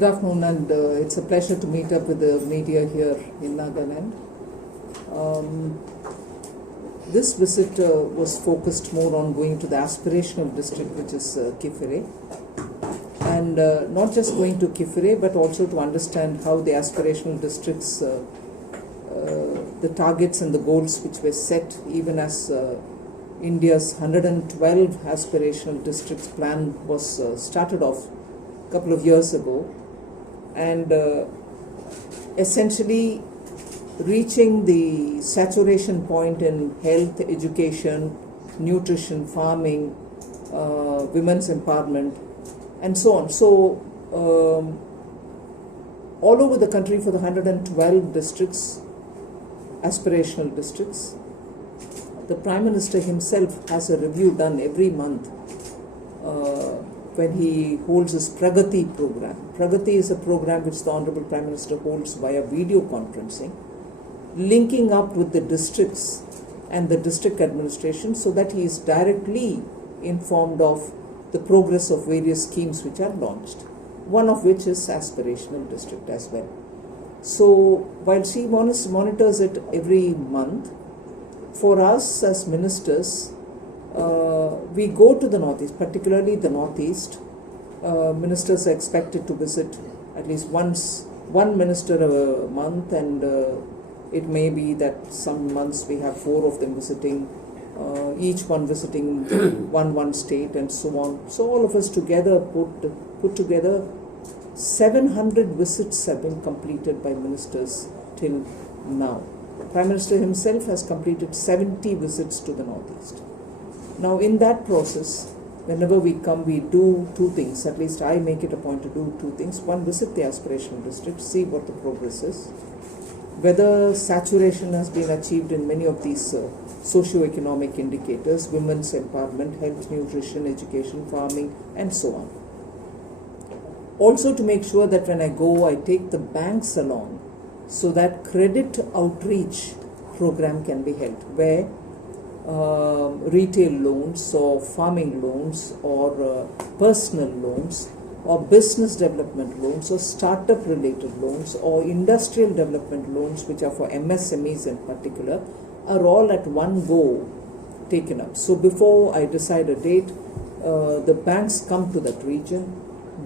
Good afternoon, and it's a pleasure to meet up with the media here in Nagaland. This visit was focused more on going to the aspirational district, which is Kiphire, and not just going to Kiphire, but also to understand how the aspirational districts, the targets and the goals which were set, even as India's 112 aspirational districts plan was started off a couple of years ago, and essentially reaching the saturation point in health, education, nutrition, farming, women's empowerment, and so on. So all over the country for the 112 districts, aspirational districts, the Prime Minister himself has a review done every month when he holds his Pragati program. Pragati is a program which the Honorable Prime Minister holds via video conferencing, linking up with the districts and the district administration so that he is directly informed of the progress of various schemes which are launched, one of which is aspirational district as well. So while she monitors it every month, for us as ministers, we go to the Northeast, particularly the Northeast. Ministers are expected to visit at least one minister a month, and it may be that some months we have 4 of them visiting, each one visiting one state, and so on. So all of us together put together 700 visits have been completed by ministers till now. The Prime Minister himself has completed 70 visits to the Northeast. Now in that process, whenever we come, we do 2 things. At least I make it a point to do 2 things. One, visit the aspirational district, see what the progress is, whether saturation has been achieved in many of these socio-economic indicators, women's empowerment, health, nutrition, education, farming, and so on. Also to make sure that when I go, I take the banks along so that credit outreach program can be held, where retail loans or farming loans or personal loans or business development loans or startup related loans or industrial development loans, which are for MSMEs in particular, are all at one go taken up. So before I decide a date, the banks come to that region,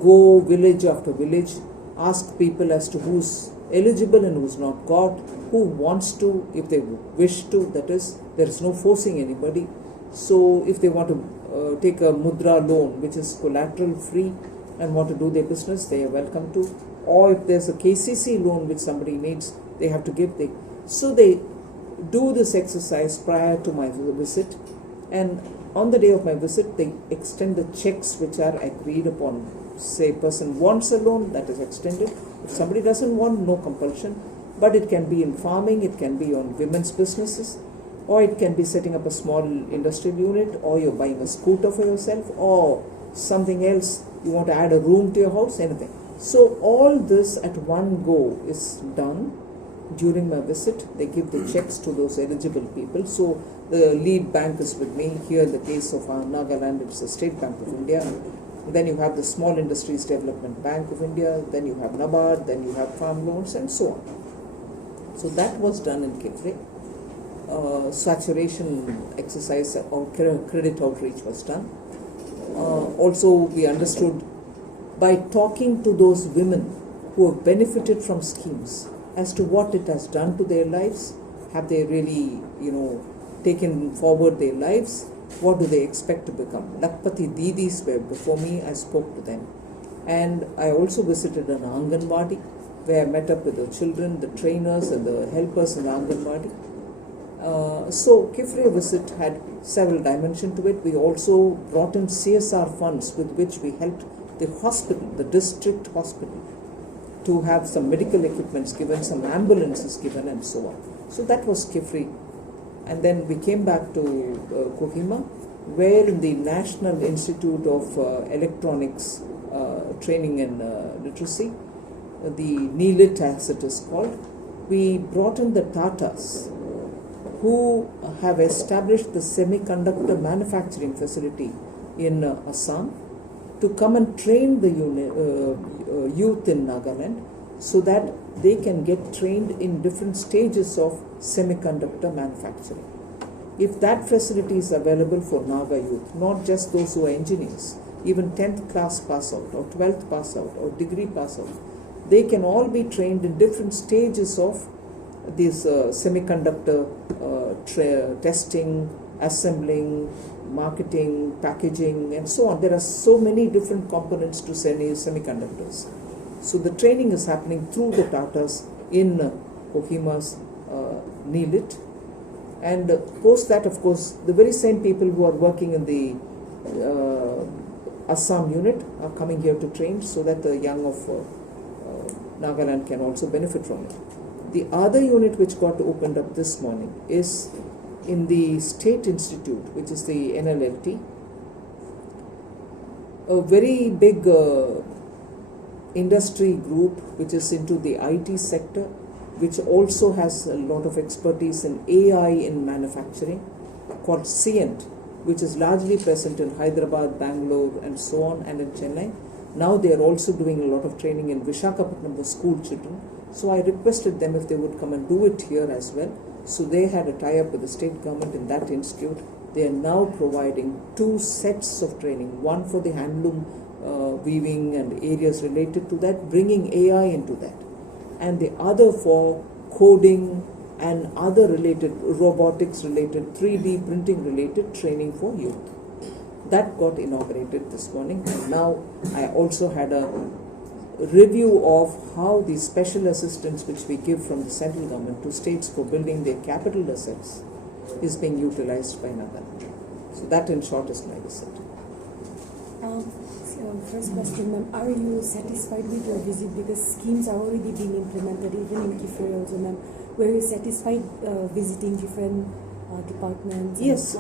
go village after village, ask people as to who's eligible and who's not got, who wants to, if they wish to, that is, there is no forcing anybody. So if they want to take a mudra loan, which is collateral free, and want to do their business, they are welcome to. Or if there's a KCC loan which somebody needs, they have to give. So they do this exercise prior to my visit, and on the day of my visit, they extend the checks which are agreed upon. Say a person wants a loan, that is extended. If somebody doesn't want, no compulsion. But it can be in farming, it can be on women's businesses, or it can be setting up a small industrial unit, or you're buying a scooter for yourself, or something else, you want to add a room to your house, anything. So all this at one go is done during my visit. They give the checks to those eligible people. So the lead bank is with me. Here in the case of Nagaland, it's the State Bank of India. Then you have the Small Industries Development Bank of India, then you have NABARD, then you have farm loans, and so on. So that was done in Kiphire. Saturation exercise or credit outreach was done. Also, we understood by talking to those women who have benefited from schemes as to what it has done to their lives. Have they really, taken forward their lives? What do they expect to become? Lakpati Didis were before me. I spoke to them. And I also visited an Anganwadi, where I met up with the children, the trainers and the helpers in the Anganwadi. So Kiphire visit had several dimensions to it. We also brought in CSR funds with which we helped the hospital, the district hospital, to have some medical equipments given, some ambulances given, and so on. So that was Kiphire. And then we came back to Kohima, where in the National Institute of Electronics Training and Literacy, the NELIT as it is called, we brought in the Tatas, who have established the semiconductor manufacturing facility in Assam, to come and train the youth in Nagaland so that they can get trained in different stages of semiconductor manufacturing. If that facility is available for Naga youth, not just those who are engineers, even 10th class pass out or 12th pass out or degree pass out, they can all be trained in different stages of this semiconductor testing, assembling, marketing, packaging, and so on. There are so many different components to semiconductors. So the training is happening through the Tatas in Kohima's Neelit. And post that, of course, the very same people who are working in the Assam unit are coming here to train so that the young of Nagaland can also benefit from it. The other unit which got opened up this morning is in the State Institute, which is the NLLT, a very big industry group which is into the IT sector, which also has a lot of expertise in AI in manufacturing, called CIENT, which is largely present in Hyderabad, Bangalore, and so on, and in Chennai. Now they are also doing a lot of training in Visakhapatnam, the school children. So I requested them if they would come and do it here as well. So they had a tie-up with the state government in that institute. They are now providing 2 sets of training, one for the handloom weaving and areas related to that, bringing AI into that, and the other for coding and other related, robotics related, 3D printing related training for youth. That got inaugurated this morning, and now I also had a review of how the special assistance which we give from the central government to states for building their capital assets is being utilized by Nagaland. So that in short is my visit. First question, ma'am, are you satisfied with your visit, because schemes are already being implemented even in Kiphire also, ma'am? Were you satisfied visiting different departments? Yes,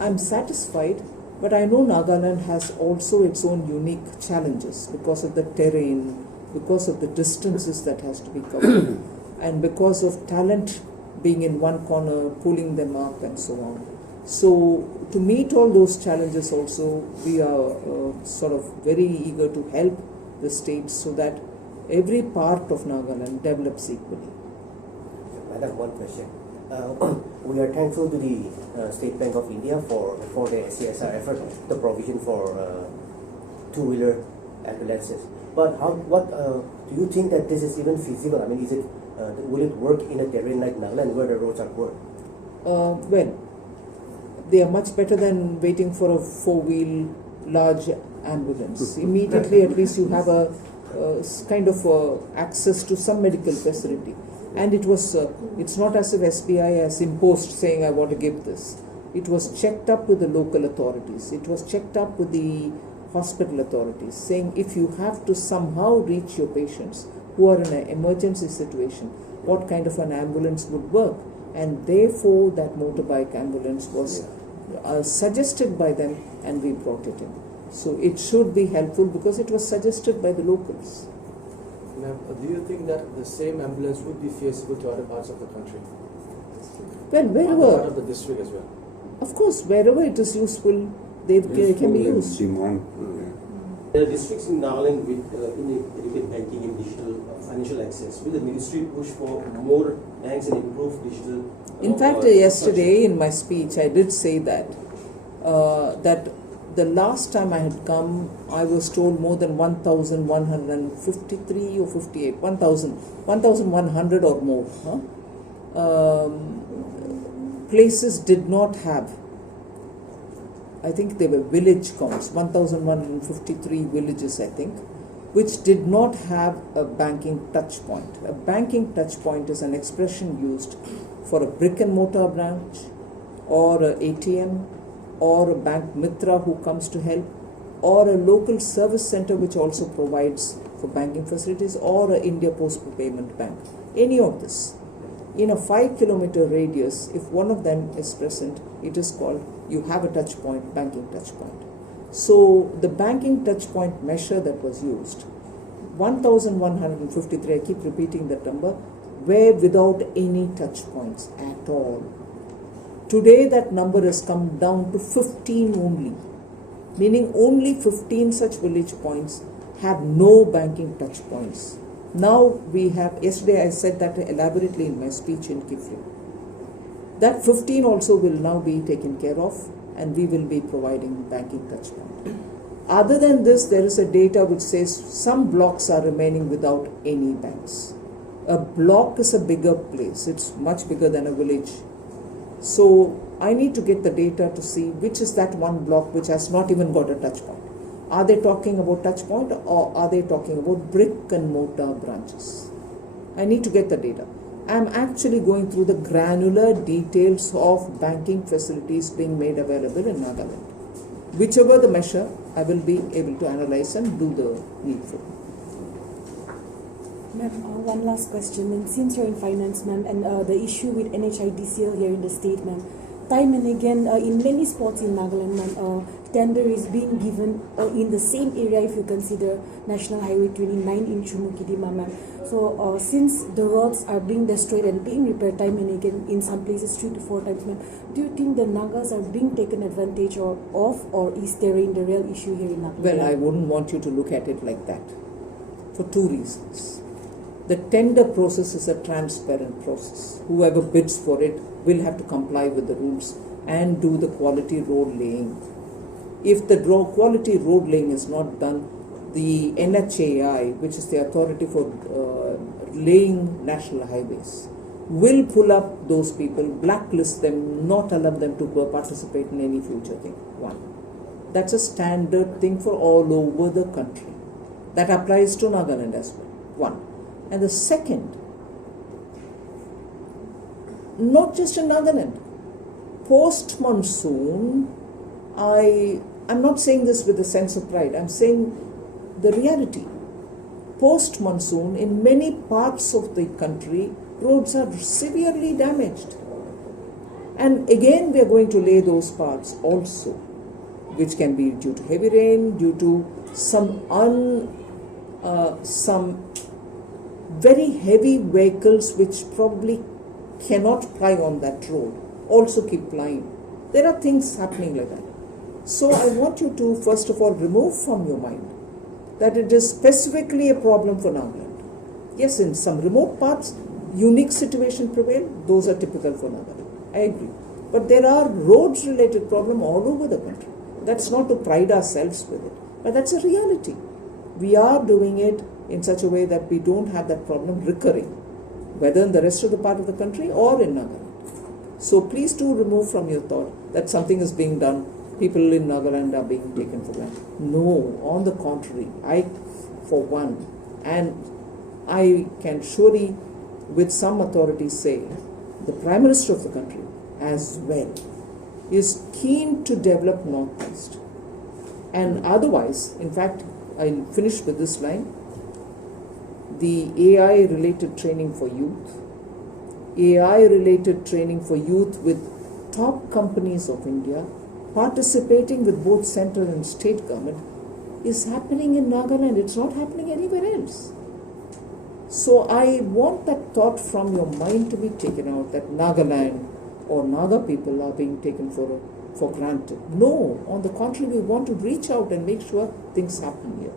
I'm satisfied, but I know Nagaland has also its own unique challenges because of the terrain, because of the distances that has to be covered, and because of talent being in one corner, pulling them up and so on. So to meet all those challenges also, we are sort of very eager to help the states so that every part of Nagaland develops equally. Madam, one question. We are thankful to the State Bank of India for the CSR effort, the provision for two-wheeler ambulances. But what do you think that this is even feasible? I mean, will it work in a terrain like Nagaland where the roads are poor? Well, they are much better than waiting for a four-wheel large ambulance. Immediately, at least you have a kind of access to some medical facility. And it was, it's not as if SBI has imposed saying, I want to give this. It was checked up with the local authorities. It was checked up with the hospital authorities, saying if you have to somehow reach your patients who are in an emergency situation, what kind of an ambulance would work. And therefore, that motorbike ambulance was suggested by them, and we brought it in. So it should be helpful because it was suggested by the locals. Ma'am, do you think that the same ambulance would be feasible to other parts of the country? Well, wherever. Part of the district as well. Of course, wherever it is useful, they can be used. There are districts in Nagaland with inadequate banking and digital financial access. Will the ministry push for more banks and improve digital? In fact, yesterday in my speech, I did say that the last time I had come, I was told more than 1,153 or 58, 1,100 or more. Places did not have, I think they were village counts, 1,153 villages, I think, which did not have a banking touch point. A banking touch point is an expression used for a brick and mortar branch, or an ATM, or a bank mitra who comes to help, or a local service center which also provides for banking facilities, or a India Post Payment Bank. Any of this. In a 5-kilometer radius, if one of them is present, it is called, you have a touch point, banking touch point. So the banking touch point measure that was used, 1,153, I keep repeating that number, were without any touch points at all. Today that number has come down to 15 only. meaning only 15 such village points have no banking touch points. Now we have, yesterday I said that elaborately in my speech in Kiphire. That 15 also will now be taken care of, and we will be providing banking touch point. Other than this, there is a data which says some blocks are remaining without any banks. A block is a bigger place. It's much bigger than a village. So I need to get the data to see which is that one block which has not even got a touch point. Are they talking about touch point, or are they talking about brick and mortar branches? I need to get the data. I'm actually going through the granular details of banking facilities being made available in Nagaland. Whichever the measure, I will be able to analyze and do the needful. Ma'am, one last question. And since you're in finance, ma'am, and the issue with NHIDCL here in the state, ma'am, time and again, in many spots in Nagaland, ma'am, tender is being given in the same area if you consider National Highway 29 in Chumukidima, ma'am. So since the roads are being destroyed and being repaired time and again, in some places 3 to 4 times, ma'am, do you think the Nagas are being taken advantage of, or is there the real issue here in Nagaland? Well, I wouldn't want you to look at it like that, for 2 reasons. The tender process is a transparent process. Whoever bids for it will have to comply with the rules and do the quality road laying. If the quality road laying is not done, the NHAI, which is the authority for laying national highways, will pull up those people, blacklist them, not allow them to participate in any future thing. One. That's a standard thing for all over the country. That applies to Nagaland as well. One. And the second, not just in Nagaland, post-monsoon, I'm not saying this with a sense of pride, I'm saying the reality. Post-monsoon, in many parts of the country, roads are severely damaged. And again, we are going to lay those parts also, which can be due to heavy rain, due to some very heavy vehicles which probably cannot ply on that road, also keep plying. There are things happening like that. So I want you to first of all remove from your mind that it is specifically a problem for Nagaland. Yes, in some remote parts, unique situation prevail, those are typical for Nagaland. I agree. But there are roads related problems all over the country. That's not to pride ourselves with it, but that's a reality. We are doing it in such a way that we don't have that problem recurring, whether in the rest of the part of the country or in Nagaland. So please do remove from your thought that something is being done, people in Nagaland are being taken for granted. No, on the contrary, I, for one, and I can surely with some authority say, the Prime Minister of the country as well is keen to develop Northeast. And otherwise, in fact, I'll finish with this line. The AI-related training for youth, AI-related training for youth with top companies of India, participating with both central and state government, is happening in Nagaland. It's not happening anywhere else. So I want that thought from your mind to be taken out, that Nagaland or Naga people are being taken for granted. No, on the contrary, we want to reach out and make sure things happen here.